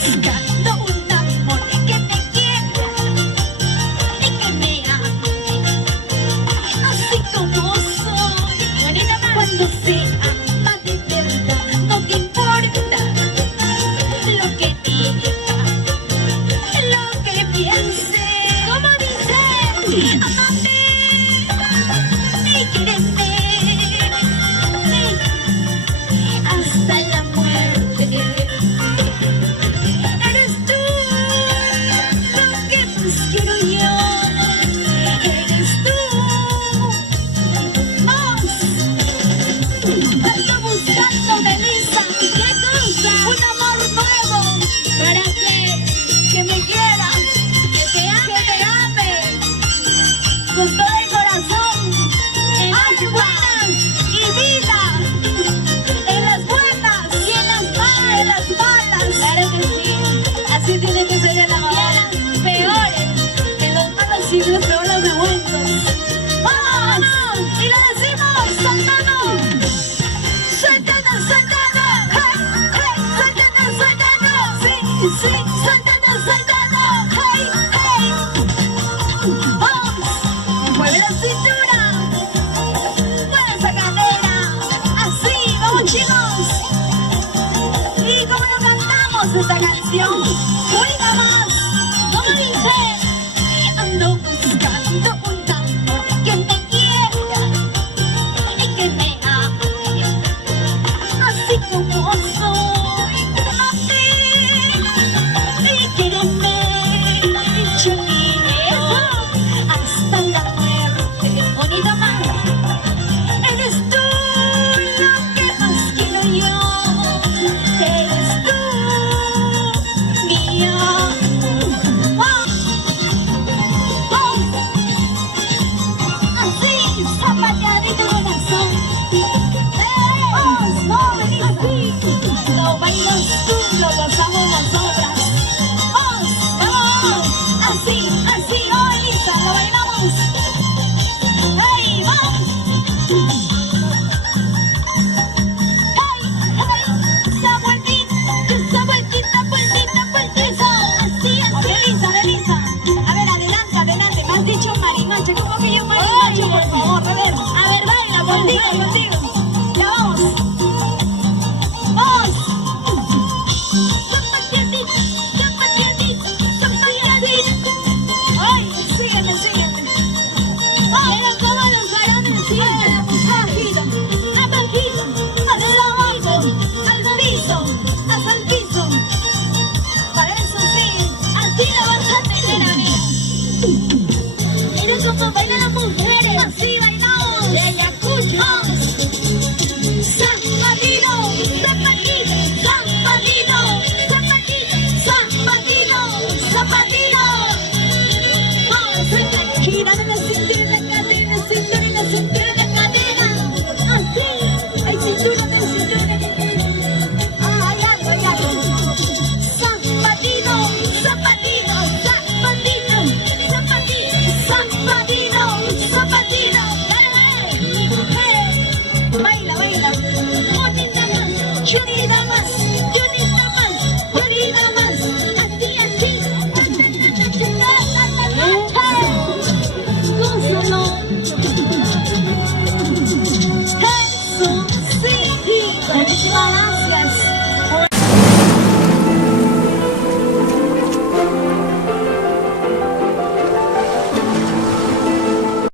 buscando un amor que me quiera y que me ame, así como soy. Cuando se ama de verdad, no te importa lo que diga, lo que piense. Como dice, amame y quéreme hasta la muerte. Eres tú lo que más quiero yo. Eres tú más. Ando buscando, Melissa, ¿qué cosa? Un amor nuevo para que me quiera, que te ame con todo el corazón. Ay, buenas y vida. En las buenas y en las malas. Claro que sí, así tiene que ser el amor. Y en las peores, en los malos y los peores momentos. ¡Vamos! Y lo decimos, soltando. Suéltalo, suéltalo. Hey, hey, suéltalo, suéltalo. Sí, sí, suéltalo, suéltalo. Hey, hey. Vamos, mueve la cintura. Mueve esa cadera. Así, vamos chicos. ¿Y cómo lo cantamos esta canción? Oiga más. ¿Cómo dice? Ando buscando